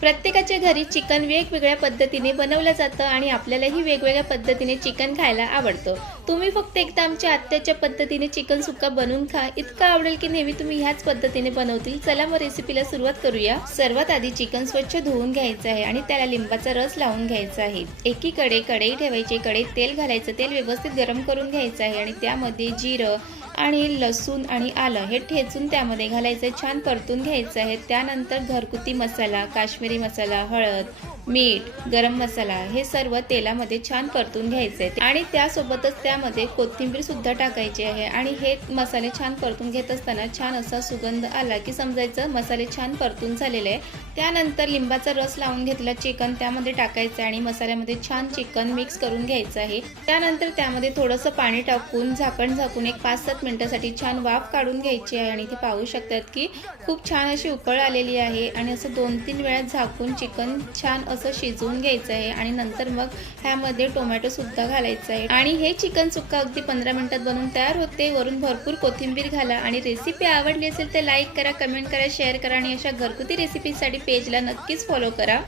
प्रत्येकाच्या घरी चिकन वेगवेगळ्या पद्धतीने बनवलं जातं आणि आपल्यालाही वेगवेगळ्या पद्धतीने चिकन खायला आवडतं। तुम्ही फक्त एकदा आमच्या आत्याच्या पद्धतीने चिकन सुक्का बनवून खा, इतकं आवडेल की नेहमी तुम्ही ह्याच पद्धतीने बनवतील। चला मग रेसिपीला सुरुवात करूया। सर्वात आधी चिकन स्वच्छ धुवून घ्यायचं आहे आणि त्याला लिंबाचा रस लावून घ्यायचा आहे। एकीकडे कढई ठेवायची, कढईत तेल घालायचं, तेल व्यवस्थित गरम करून घ्यायचं आहे आणि त्यामध्ये जिरं आणि लसूण आणि आलं हे ठेचून त्यामध्ये घालायचं, छान परतून घ्यायचं आहे। त्यानंतर घरगुती मसाला, काश्मीरी मसाला, हळद, मीठ, गरम मसाला हे सर्व तेलामध्ये छान परतून घ्यायचे आणि त्यासोबतच त्यामध्ये कोथिंबीर सुद्धा टाकायची आहे आणि हे मसाले छान परतून घेत असताना छान असा सुगंध आला की समजायचं मसाले छान परतून झालेले आहे। त्यानंतर लिंबाचा रस लावून घेतला चिकन त्यामध्ये टाकायचं आणि मसाल्यामध्ये छान चिकन मिक्स करून घ्यायचं आहे। त्यानंतर त्यामध्ये थोडंसं पाणी टाकून झाकून एक 5-7 मिनिटांसाठी छान वाफ काढून घ्यायची आहे आणि इथे पाहू शकतात की खूप छान अशी उकळ आलेली आहे आणि असं 2-3 वेळा झाकून चिकन छान असं शिजवून घ्यायचं आहे आणि नंतर मग ह्यामध्ये टोमॅटो सुद्धा घालायचं आहे आणि हे चिकन सुक्का अगदी 15 मिनिटात बनवून तयार होते। वरून भरपूर कोथिंबीर घाला आणि रेसिपी आवडली असेल तर लाईक करा, कमेंट करा, शेअर करा आणि अशा घरगुती रेसिपीसाठी पेजला नक्कीच फॉलो करा।